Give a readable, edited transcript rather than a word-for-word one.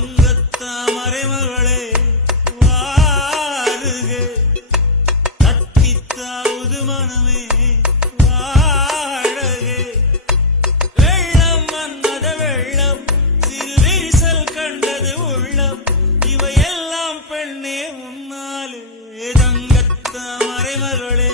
தங்கத்தாமரை மகளே வாருகே தத்தித்தாவது மனமே வாழகே வெள்ளம் மன்மத வெள்ளம் சிறுவிரிசல் கண்டது உள்ளம் இவையெல்லாம் பெண்ணே உன்னாலே தங்கத்தாமரை மகளே